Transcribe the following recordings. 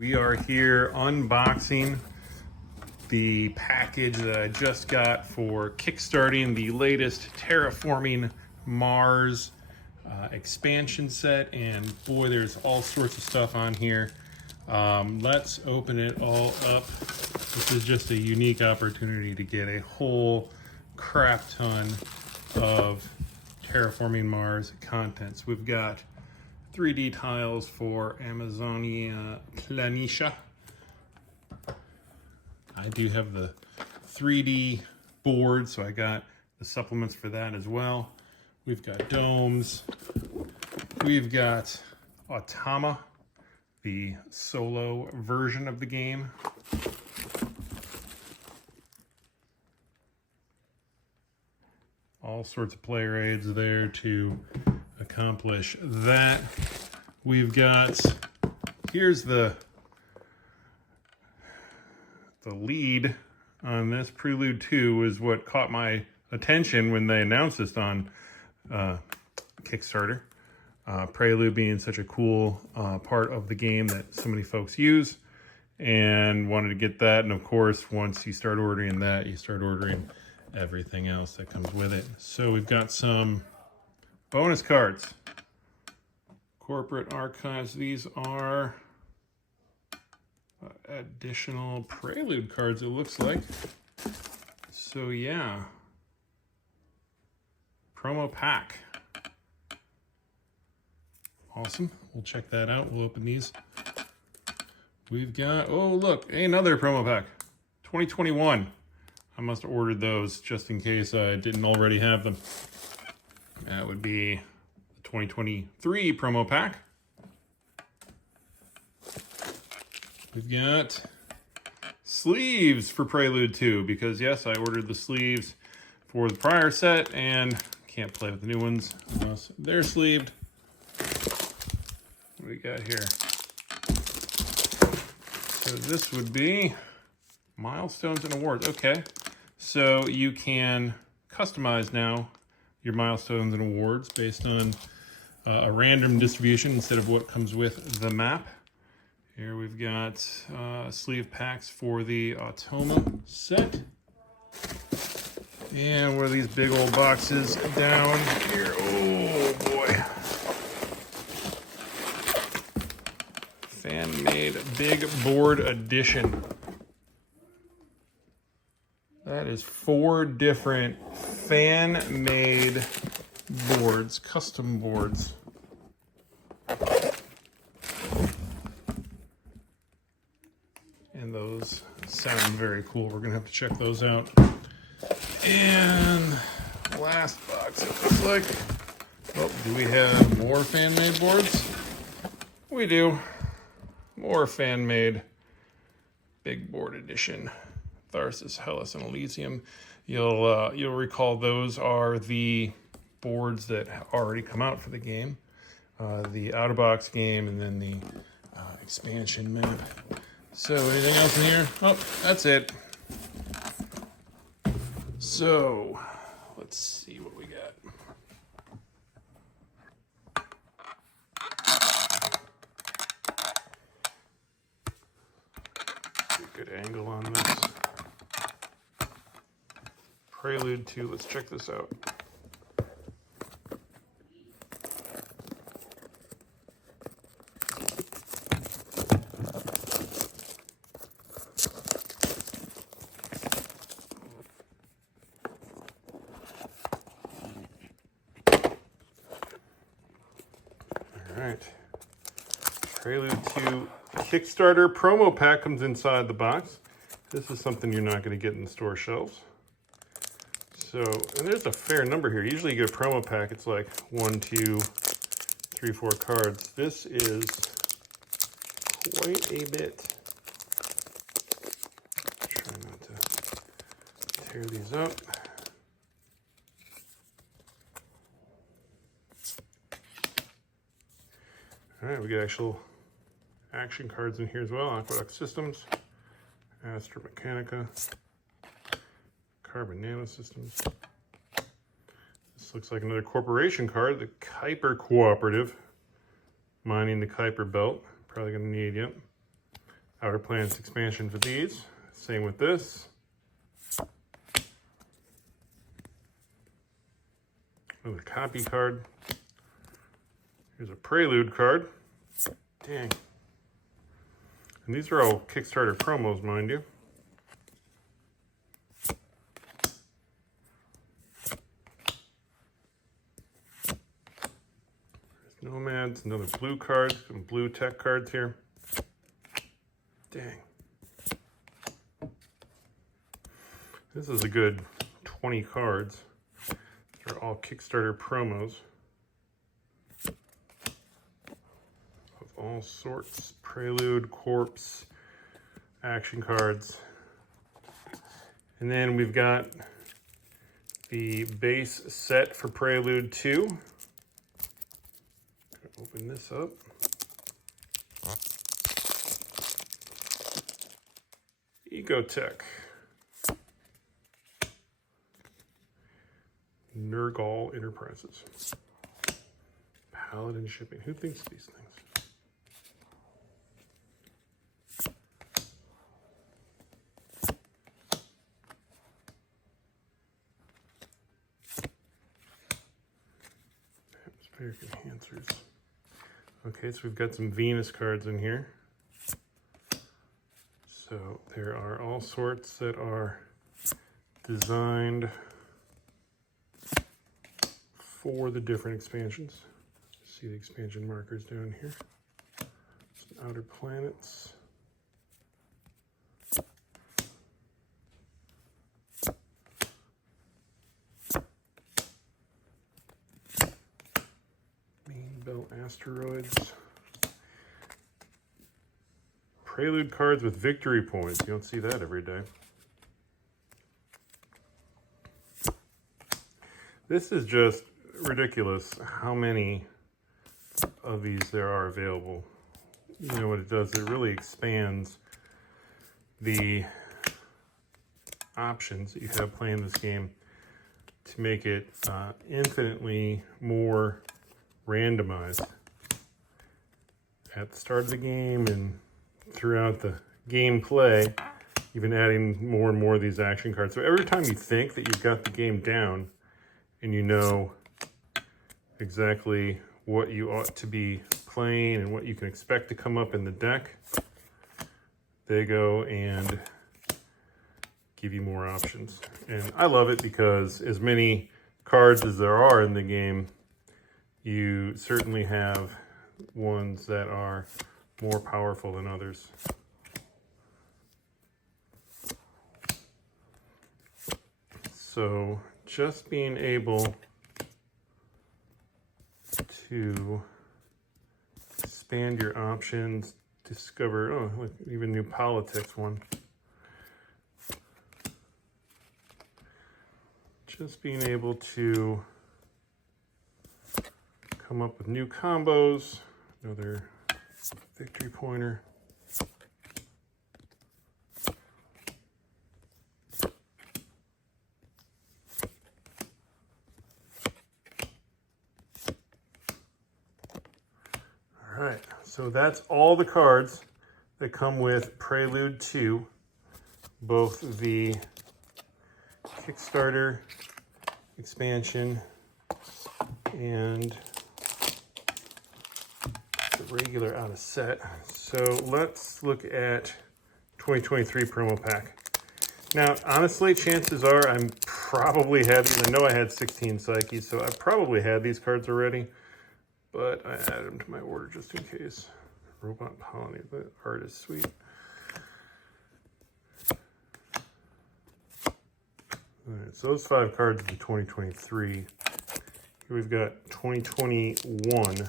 We are here unboxing the package that I just got for kickstarting the latest Terraforming Mars expansion set, and boy, there's all sorts of stuff on here. Let's open it all up. This is just a unique opportunity to get a whole crap ton of Terraforming Mars contents. We've got 3D tiles for Amazonia Planitia. I do have the 3D board, so I got the supplements for that as well. We've got domes. We've got Automa, the solo version of the game. All sorts of player aids there to accomplish that. We've got, here's the lead on this. Prelude 2 is what caught my attention when they announced this on Kickstarter. Prelude being such a cool part of the game that so many folks use, and wanted to get that. And of course, once you start ordering that, you start ordering everything else that comes with it. So we've got some bonus cards. Corporate archives. These are additional Prelude cards, it looks like. So yeah. Promo pack. Awesome. We'll check that out. We'll open these. We've got, oh look, another promo pack. 2021. I must have ordered those just in case I didn't already have them. That would be the 2023 promo pack. We've got sleeves for Prelude 2, because yes, I ordered the sleeves for the prior set and can't play with the new ones unless they're sleeved. What do we got here? So this would be Milestones and Awards. Okay, so you can customize now your Milestones and Awards based on a random distribution instead of what comes with the map. Here we've got sleeve packs for the Automa set. And what are these big old boxes down here? Oh boy. Fan-made big board edition. That is 4 different fan-made boards, custom boards. And those sound very cool. We're gonna have to check those out. And last box, it looks like. Oh, do we have more fan-made boards? We do. More fan-made big board edition. Tharsis, Hellas, and Elysium. You'll recall those are the boards that already come out for the game. The out-of-box game, and then the expansion map. So anything else in here? Oh, that's it. So let's see what we got. Good angle on this. Prelude 2, let's check this out. All right. Prelude 2 Kickstarter promo pack comes inside the box. This is something you're not going to get in the store shelves. So, and there's a fair number here. Usually you get a promo pack, it's like 1, 2, 3, 4 cards. This is quite a bit. Try not to tear these up. All right, we got actual action cards in here as well. Aqueduct Systems, Astra Mechanica, Carbon Nanosystems. This looks like another corporation card, the Kuiper Cooperative, mining the Kuiper Belt. Probably going to need, yep. Outer Planets expansion for these. Same with this. Oh, a copy card. Here's a Prelude card. Dang. And these are all Kickstarter promos, mind you. There's Nomads, another blue card, some blue tech cards here. Dang. This is a good 20 cards. They're all Kickstarter promos of all sorts. Prelude, Corpse, action cards. And then we've got the base set for Prelude 2. Open this up. Ecotech. Nergal Enterprises. Paladin Shipping. Who thinks of these things? Atmospheric Enhancers. Okay, so we've got some Venus cards in here. So there are all sorts that are designed for the different expansions. See the expansion markers down here. Some Outer Planets. Main Belt Asteroids. Prelude cards with victory points. You don't see that every day. This is just ridiculous how many of these there are available. You know what it does? It really expands the options that you have playing this game to make it infinitely more randomized at the start of the game and throughout the gameplay, even adding more and more of these action cards. So every time you think that you've got the game down and you know exactly what you ought to be playing and what you can expect to come up in the deck, they go and give you more options. And I love it because as many cards as there are in the game, you certainly have ones that are more powerful than others. So just being able to expand your options, discover, oh, look, even new politics one. Just being able to come up with new combos, another victory pointer. All right, so that's all the cards that come with Prelude 2, both the Kickstarter expansion and regular out of set. So let's look at 2023 promo pack. Now, honestly, chances are I'm probably had these. I know I had 16 Psyches, so I probably had these cards already, but I added them to my order just in case. Robot Colony, the art is sweet. All right, so those 5 cards are the 2023. Here we've got 2021.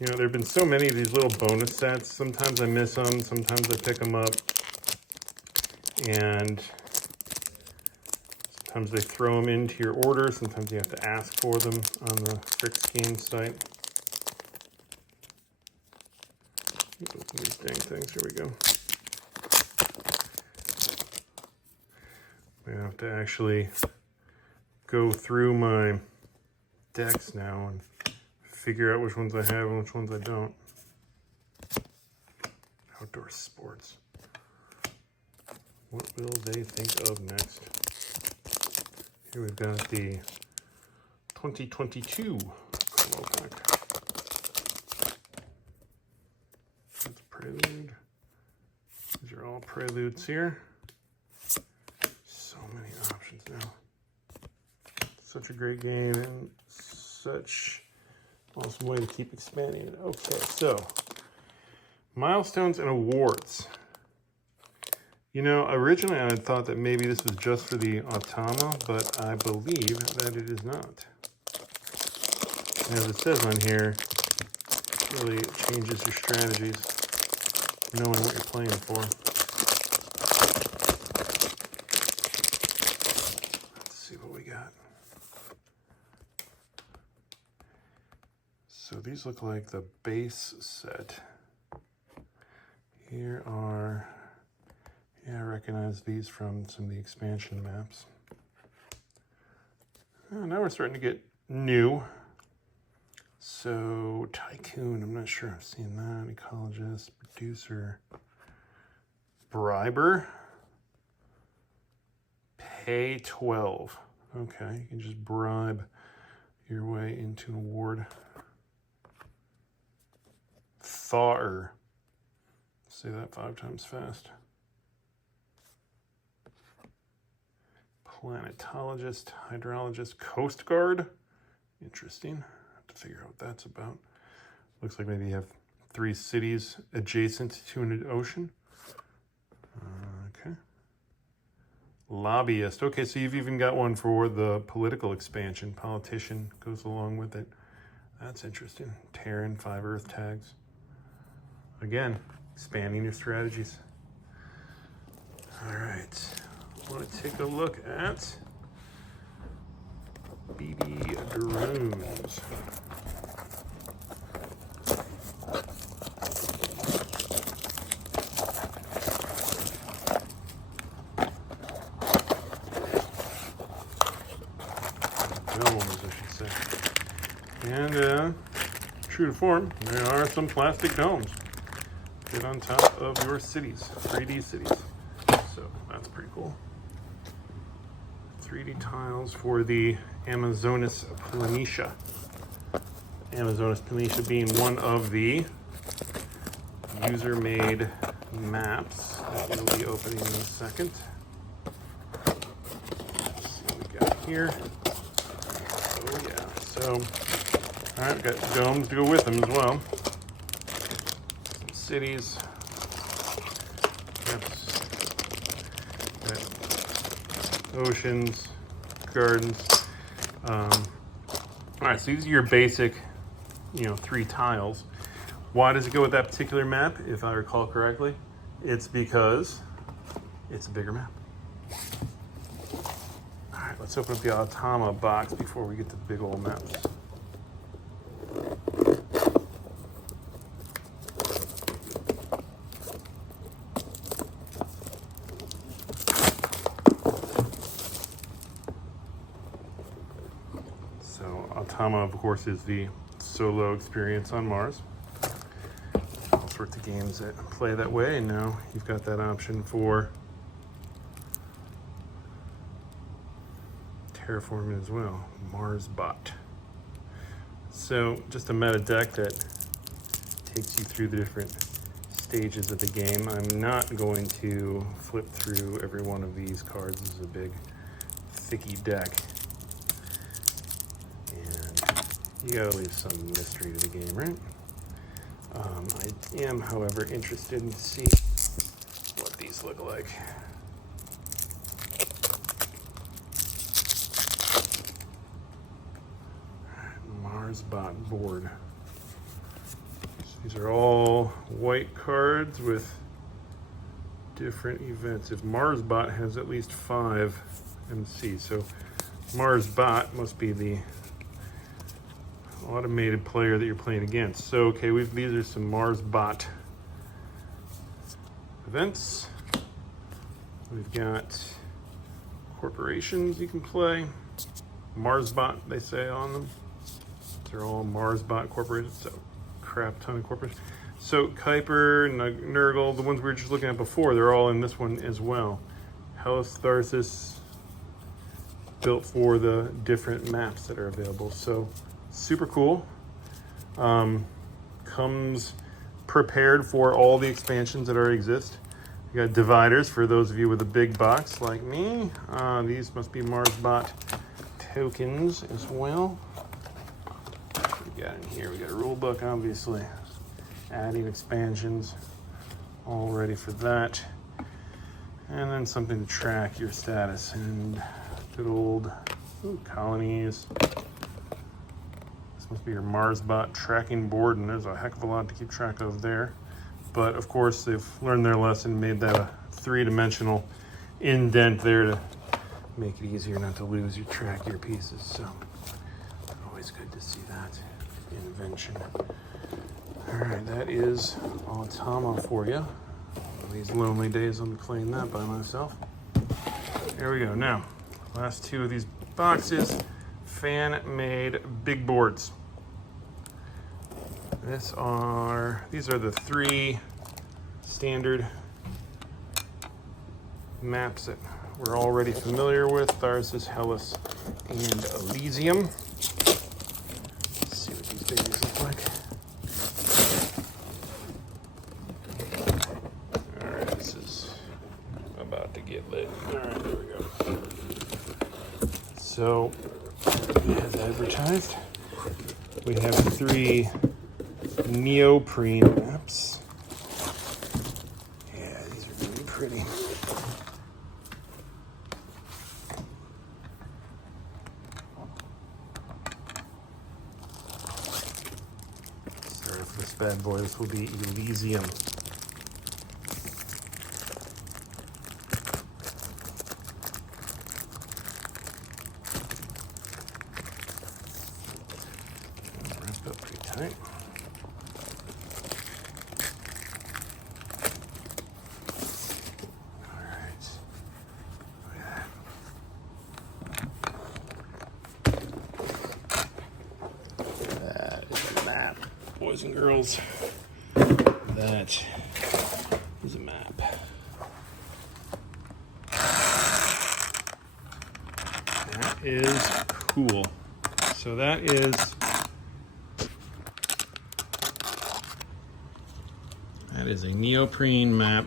You know, there have been so many of these little bonus sets. Sometimes I miss them, sometimes I pick them up. And sometimes they throw them into your order. Sometimes you have to ask for them on the Fricks game site. Open these dang things, here we go. I have to actually go through my decks now and figure out which ones I have and which ones I don't. How outdoor sports. What will they think of next? Here we've got the 2022 promo pack. That's Prelude. These are all Preludes here. So many options now. Such a great game and such awesome way to keep expanding it. Okay, so milestones and awards. You know, originally I had thought that maybe this was just for the Automa, but I believe that it is not. And as it says on here, it really changes your strategies, knowing what you're playing for. Let's see what we got. So these look like the base set. Here are, yeah, I recognize these from some of the expansion maps. Oh, now we're starting to get new. So Tycoon, I'm not sure I've seen that. Ecologist, Producer, Briber, Pay 12. Okay, you can just bribe your way into an award. Thawer. Say that 5 times fast. Planetologist, Hydrologist, Coast Guard. Interesting. Have to figure out what that's about. Looks like maybe you have 3 cities adjacent to an ocean. Okay. Lobbyist. Okay, so you've even got one for the political expansion. Politician goes along with it. That's interesting. Terran, 5 Earth tags. Again, expanding your strategies. All right. I want to take a look at BB drones. Domes, I should say. And true to form, there are some plastic domes. Fit on top of your cities, 3D cities. So that's pretty cool. 3D tiles for the Amazonas Planitia. Amazonas Planitia being one of the user-made maps that we'll be opening in a second. Let's see what we got here. Oh yeah, so, all right, we've got domes to go with them as well. Some cities. Oceans, gardens. All right, so these are your basic, 3 tiles. Why does it go with that particular map, if I recall correctly? It's because it's a bigger map. All right, let's open up the Automa box before we get to the big old maps. Automa, of course, is the solo experience on Mars. All sorts of games that play that way, and now you've got that option for terraforming as well. Mars Bot. So just a meta deck that takes you through the different stages of the game. I'm not going to flip through every one of these cards. This is a big, thicky deck. You gotta leave some mystery to the game, right? I am, however, interested in see what these look like. Mars Bot board. So these are all white cards with different events. If Mars Bot has at least 5 MC, so Mars Bot must be the automated player that you're playing against. So, okay, these are some Mars Bot events. We've got corporations you can play. Mars Bot, they say on them. They're all Mars Bot corporations, so crap ton of corporations. So Kuiper, Nurgle, the ones we were just looking at before, they're all in this one as well. Hellas Tharsis, built for the different maps that are available. So super cool. Comes prepared for all the expansions that already exist. You got dividers for those of you with a big box like me. These must be MarsBot tokens as well. What we got in here? We got a rule book, obviously. Adding expansions, all ready for that. And then something to track your status and good old colonies. This must be your MarsBot tracking board, and there's a heck of a lot to keep track of there. But of course, they've learned their lesson, made that a three-dimensional indent there to make it easier not to lose your track your pieces. So always good to see that invention. All right, that is Automa for you. These lonely days, I'll be playing that by myself. There we go. Now, last two of these boxes, fan-made big boards. These are the three standard maps that we're already familiar with: Tharsis, Hellas, and Elysium. Let's see what these babies look like. Alright, this is about to get lit. Alright, there we go. So, as advertised, we have three Neoprene maps. Yeah, these are really pretty. Start with this bad boy. This will be Elysium. Wrapped up pretty tight. Boys and girls, that is a map. That is cool. So that is a Neoprene map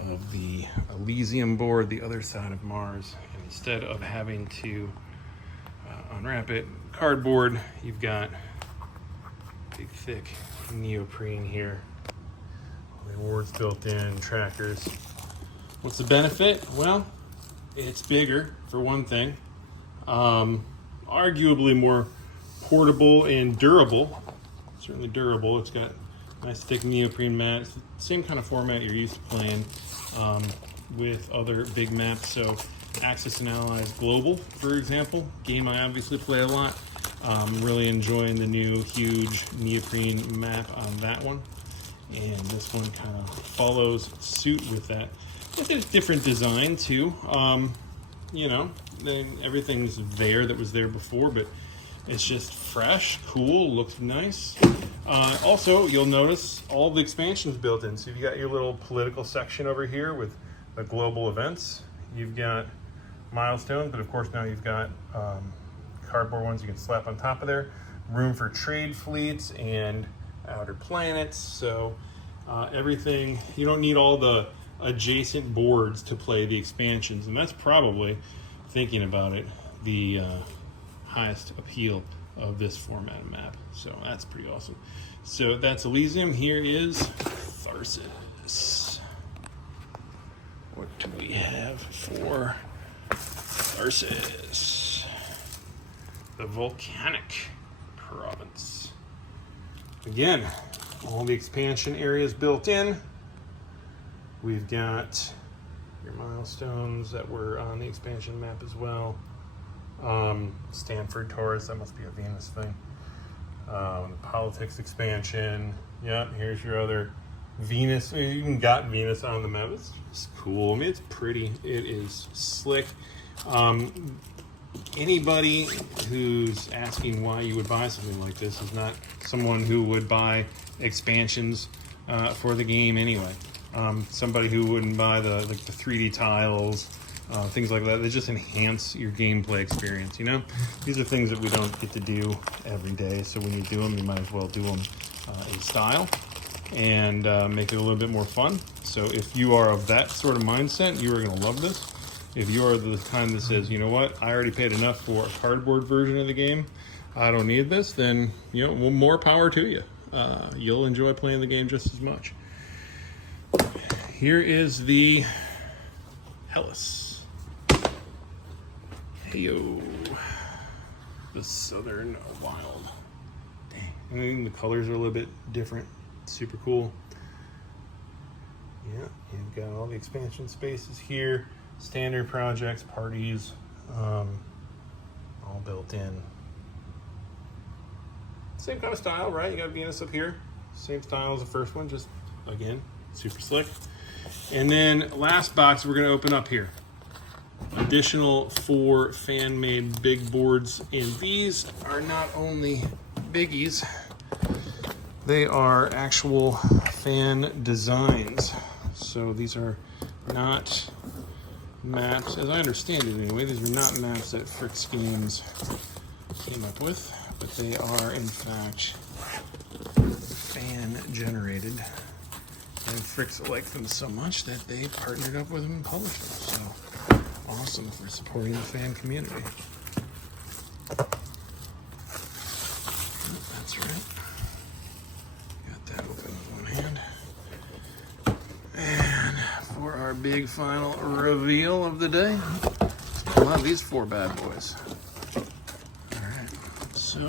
of the Elysium board, the other side of Mars. And instead of having to unwrap it, cardboard, you've got big thick neoprene here. All the awards built in, trackers. What's the benefit? Well, it's bigger for one thing. Arguably more portable and durable. Certainly durable. It's got nice thick neoprene mat. It's the same kind of format you're used to playing with other big maps. So Axis and Allies Global, for example, game I obviously play a lot. Really enjoying the new huge neoprene map on that one, and this one kind of follows suit with that. It's a different design too. You know, everything's there that was there before, but it's just fresh, cool, looks nice. Also, you'll notice all the expansions built in. So you've got your little political section over here with the global events. You've got Milestones, but of course now you've got cardboard ones you can slap on top of there. Room for trade fleets and outer planets. So everything, you don't need all the adjacent boards to play the expansions. And that's probably, thinking about it, the highest appeal of this format of map. So that's pretty awesome. So that's Elysium. Here is Tharsis. What do we have for Tharsis? The volcanic province. Again, all the expansion areas built in. We've got your milestones that were on the expansion map as well. Stanford Taurus, that must be a Venus thing. The politics expansion. Yeah, here's your other Venus. You even got Venus on the map. It's cool. I mean, it's pretty. It is slick. anybody who's asking why you would buy something like this is not someone who would buy expansions for the game anyway. Somebody who wouldn't buy the 3D tiles, things like that. They just enhance your gameplay experience, you know? These are things that we don't get to do every day, so when you do them, you might as well do them in style and make it a little bit more fun. So if you are of that sort of mindset, you are going to love this. If you are the kind that says, you know what, I already paid enough for a cardboard version of the game, I don't need this, then, you know, more power to you. You'll enjoy playing the game just as much. Here is the Hellas. Heyo. The Southern Wild. Dang. I mean, the colors are a little bit different. Super cool. Yeah, you've got all the expansion spaces here. Standard projects, parties, all built in. Same kind of style, right? You got Venus up here. Same style as the first one, just, again, super slick. And then last box we're going to open up here. Additional 4 fan-made big boards. And these are not only biggies, they are actual fan designs. So these are not maps, as I understand it anyway, these are not maps that Fricks Games came up with, but they are in fact fan generated, and Fricks liked them so much that they partnered up with them and published them. So awesome for supporting the fan community. That's right. Got that open with one hand. And for our big final reveal of the day, pull out these 4 bad boys. Alright, so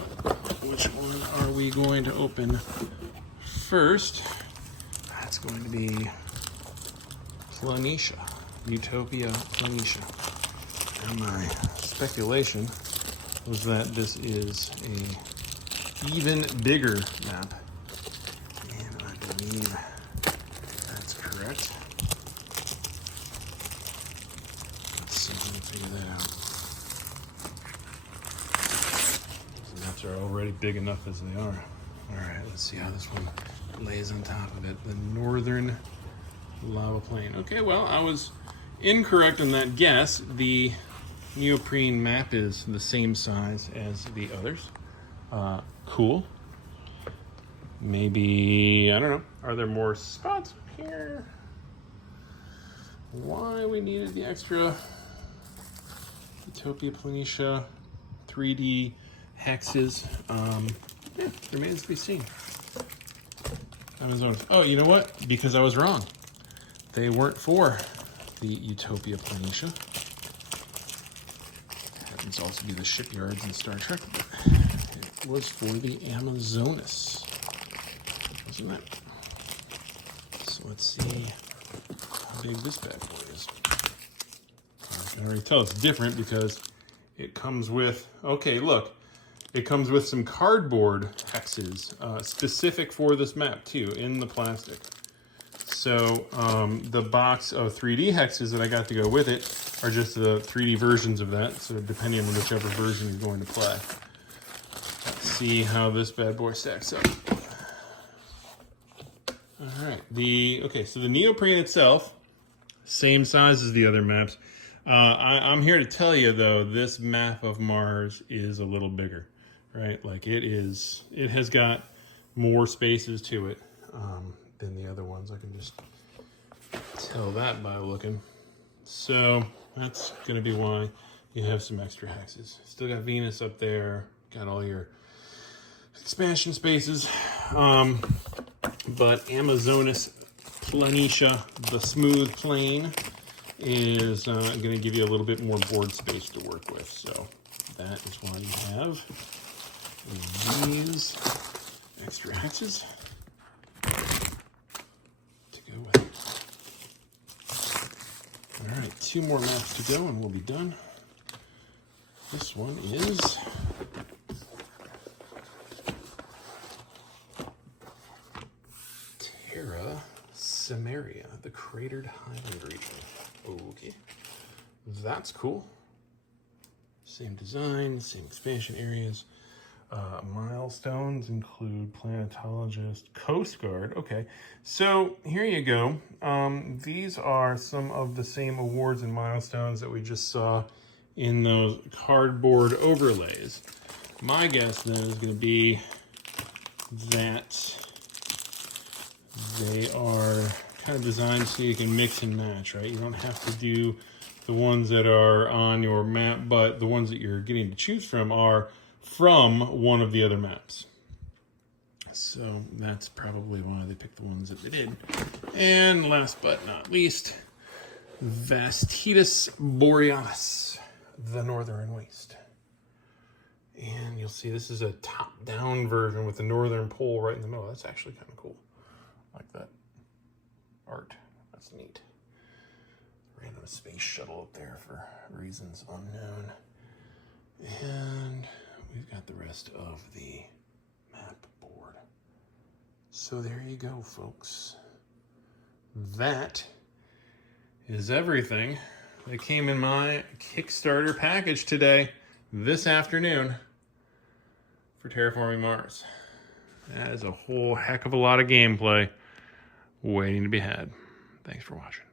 which one are we going to open first? That's going to be Planitia, Utopia Planitia. And my speculation was that this is a even bigger map, and I believe that's correct. Let's see if we can figure that out. These maps are already big enough as they are. Alright, let's see how this one lays on top of it. The Northern Lava Plain. Okay, well, I was incorrect on that guess. The Neoprene map is the same size as the others. Cool. Maybe, I don't know, are there more spots here? Why we needed the extra Utopia Planitia 3D hexes, yeah, remains to be seen. Amazon. Oh, you know what? Because I was wrong. They weren't for the Utopia Planitia. Happens to also be the shipyards in Star Trek. It was for the Amazonas. Wasn't it? So let's see how big this bad boy is. I can already tell it's different because it comes with, okay, look, it comes with some cardboard hexes specific for this map too, in the plastic. So the box of 3D hexes that I got to go with it are just the 3D versions of that, so depending on whichever version you're going to play. Let's see how this bad boy stacks up. All right, okay, so the Neoprene itself, same size as the other maps. I'm here to tell you though, this map of Mars is a little bigger, right? Like it has got more spaces to it than the other ones. I can just tell that by looking. So that's gonna be why you have some extra hexes. Still got Venus up there, got all your expansion spaces. But Amazonas Planitia, the smooth plane, is going to give you a little bit more board space to work with. So that is why you have these extra hexes to go with it. All right, 2 more maps to go and we'll be done. This one is Samaria, the Cratered Highland region. Okay, that's cool. Same design, same expansion areas. Milestones include planetologist, Coast Guard. Okay, so here you go. These are some of the same awards and milestones that we just saw in those cardboard overlays. My guess then is going to be that they are kind of designed so you can mix and match, right? You don't have to do the ones that are on your map, but the ones that you're getting to choose from are from one of the other maps. So that's probably why they picked the ones that they did. And last but not least, Vastitas Borealis, the Northern Waste. And you'll see this is a top-down version with the northern pole right in the middle. That's actually kind of cool. I like that art. That's neat. Random space shuttle up there for reasons unknown. And we've got the rest of the map board. So there you go, folks. That is everything that came in my Kickstarter package today, this afternoon, for Terraforming Mars. That is a whole heck of a lot of gameplay waiting to be had. Thanks for watching.